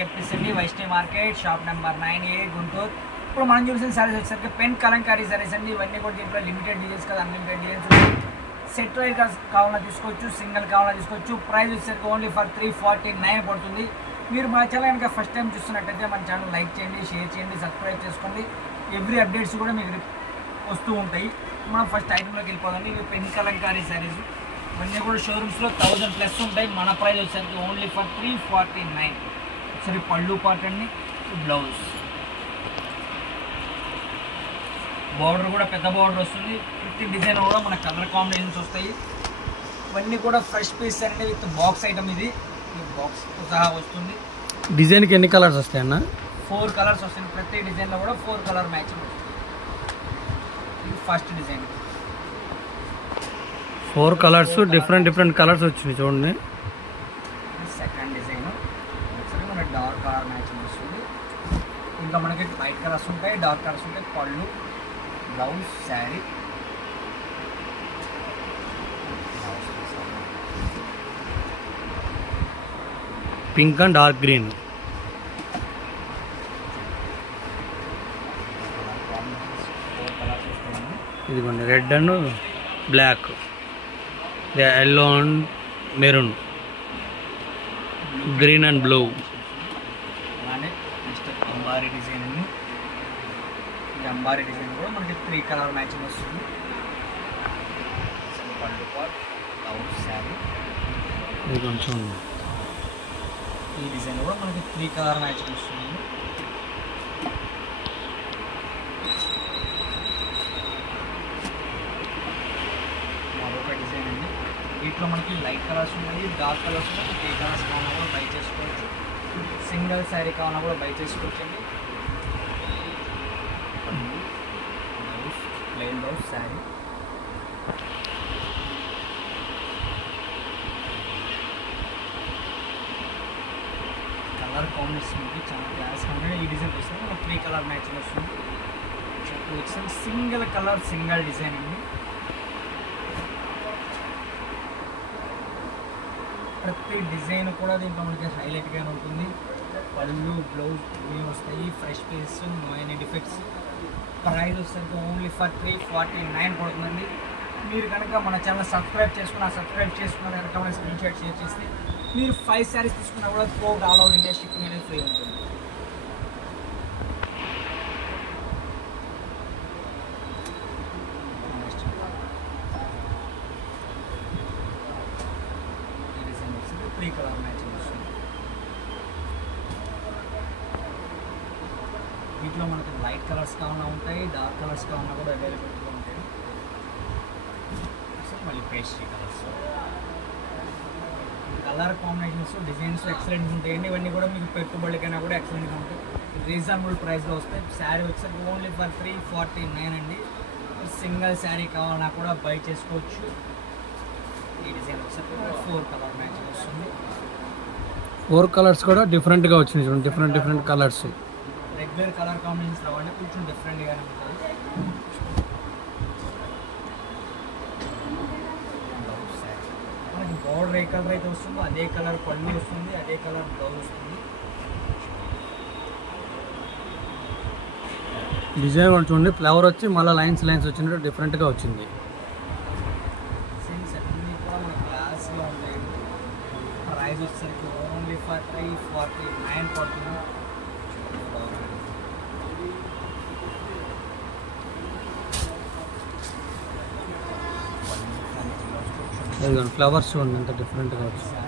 కనిపిస్తుంది Vaishnavi market shop number 9A Guntur. ఇప్పుడు మనం చూసిన సారీస్ వచ్చేసరికి పెన్ కలంకారీ సారీస్ అండి. ఇవన్నీ కూడా దీంట్లో లిమిటెడ్ డిజైన్స్ కదా, అన్లిమిటెడ్ డిజైన్స్. సెట్ వైర్ కావాలన్నా తీసుకోవచ్చు, సింగిల్ కావాలన్నా తీసుకోవచ్చు. ప్రైస్ వచ్చేసరికి ఓన్లీ ఫర్ 349 పడుతుంది. మీరు మా ఛానల్ కనుక ఫస్ట్ టైం చూస్తున్నట్టయితే మన ఛానల్ లైక్ చేయండి, షేర్ చేయండి, సబ్స్క్రైబ్ చేసుకోండి. ఎవ్రీ అప్డేట్స్ కూడా మీకు వస్తూ ఉంటాయి. మనం ఫస్ట్ ఐటెంలోకి వెళ్ళిపోదండి. ఇవి పెన్ కలంకారీ సారీస్ ఇవన్నీ కూడా షోరూమ్స్లో 1000+ ఉంటాయి. మన ప్రైస్ వచ్చేసరికి ఓన్లీ ఫర్ 349. ఒకసారి పళ్ళు పార్ట్ అండి, బ్లౌజ్ బార్డర్ కూడా పెద్ద బార్డర్ వస్తుంది. ప్రతి డిజైన్ కూడా మన కలర్ కాంబినేషన్స్ వస్తాయి. ఇవన్నీ కూడా ఫ్రెష్ పీస్ అండి, విత్ బాక్స్ ఐటమ్. ఇది బాక్స్ సహా వస్తుంది. డిజైన్కి ఎన్ని కలర్స్ వస్తాయన్న? 4 కలర్స్ వస్తాయి. ప్రతి డిజైన్లో కూడా 4 కలర్ మ్యాచింగ్ వస్తుంది. ఇది first design, 4 colours different colours వచ్చింది చూడండి. సెకండ్ డిజైన్ మన డార్క్ కలర్ మ్యాచింగ్ వస్తుంది. ఇంకా మనకి వైట్ కలర్స్ ఉంటాయి, డార్క్ కలర్స్ ఉంటాయి. పళ్ళు, blouse, sari. Pink and dark green. ఇదిగోండి red and black, yellow and maroon, green and blue. అలానే నెక్స్ట్ అంబారీ డిజైన్ అండి. ఈ అంబారీ డిజైన్ కూడా మనకి 3 కలర్ మ్యాచింగ్ వస్తుంది. పళ్ళు పార్ట్, బ్లౌజ్, శారీ. ఇది కొంచెం ఈ డిజైన్ కూడా మనకి 3 కలర్ మ్యాచింగ్ వస్తుంది. మరొక డిజైన్ అండి. వీటిలో మనకి లైట్ కలర్స్ ఉన్నాయి, డార్క్ కలర్స్ ఉన్నాయి. ఏ కలర్స్ కావాలన్నా కూడా బై చేసుకోవచ్చు. సింగిల్ శారీ కావాలన్నా కూడా బై చేసుకోవచ్చు అండి. Blouse, plain blouse, sari. Colour combination చాలా క్లాస్గా ఉన్నాయి. ఈ డిజైన్ వస్తుంది మనకు 3 కలర్ మ్యాచింగ్ వస్తుంది. వచ్చేసరికి సింగిల్ కలర్, సింగిల్ డిజైన్ అండి. ప్రతి డిజైన్ కూడా దీంట్లో మనకి హైలైట్గా ఉంటుంది. పళ్ళు, బ్లౌజ్ ఇవి వస్తాయి. Fresh piece, no any defects. Price వచ్చేసరికి ఓన్లీ ఫర్ 349 పడుతుందండి. మీరు కనుక మన ఛానల్ సబ్స్క్రైబ్ చేసుకున్న కనుక మన స్క్రీన్ షాట్ షేర్ చేస్తే మీరు 5 శారీస్ తీసుకున్నా కూడా throughout all over India shipping అనేది ఫ్రీ ఉంటుంది. ఈ డిజైన్ వచ్చేసి 3 కలర్ మ్యాచింగ్ వస్తుంది. వీటిలో మనకి లైట్ కలర్స్ కావాలన్నా ఉంటాయి, డార్క్ కలర్స్ కావాలన్నా కూడా అవైలబిలిటీగా ఉంటాయి. మళ్ళీ pastry colours, colour combinations, designs ఎక్సలెంట్గా ఉంటాయండి. ఇవన్నీ కూడా మీకు పెట్టుబడికైనా కూడా ఎక్సలెంట్గా ఉంటాయి. రీజనబుల్ ప్రైస్లో వస్తాయి. శారీ వచ్చేసరికి ఓన్లీ ఫర్ 349 అండి. సింగిల్ శారీ కావాలన్నా కూడా బై చేసుకోవచ్చు. ఈ డిజైన్ వచ్చేసరికి 4 కలర్ మ్యాచింగ్ వస్తుంది. 4 కలర్స్ కూడా డిఫరెంట్గా వచ్చినాయి చూడండి. Different colours. Regular colour combinations రావాలి, కొంచెం డిఫరెంట్గానే ఉంటుంది. మనకి బార్డర్ ఏ కలర్ అయితే వస్తుందో అదే కలర్ పళ్ళు వస్తుంది, అదే కలర్ బ్లౌజ్ వస్తుంది. డిజైన్ కూడా చూడండి, ఫ్లవర్ వచ్చి మళ్ళీ లైన్స్ వచ్చినట్టు డిఫరెంట్గా వచ్చింది. డిజైన్స్ అన్నీ కూడా మన క్లాస్గా ఉంటాయి. ప్రైస్ వచ్చేసరికి ఓన్లీ ఫర్ 349 పడుతుంది. ఫ్లవర్స్ చూడండి ఎంత డిఫరెంట్గా వచ్చింది.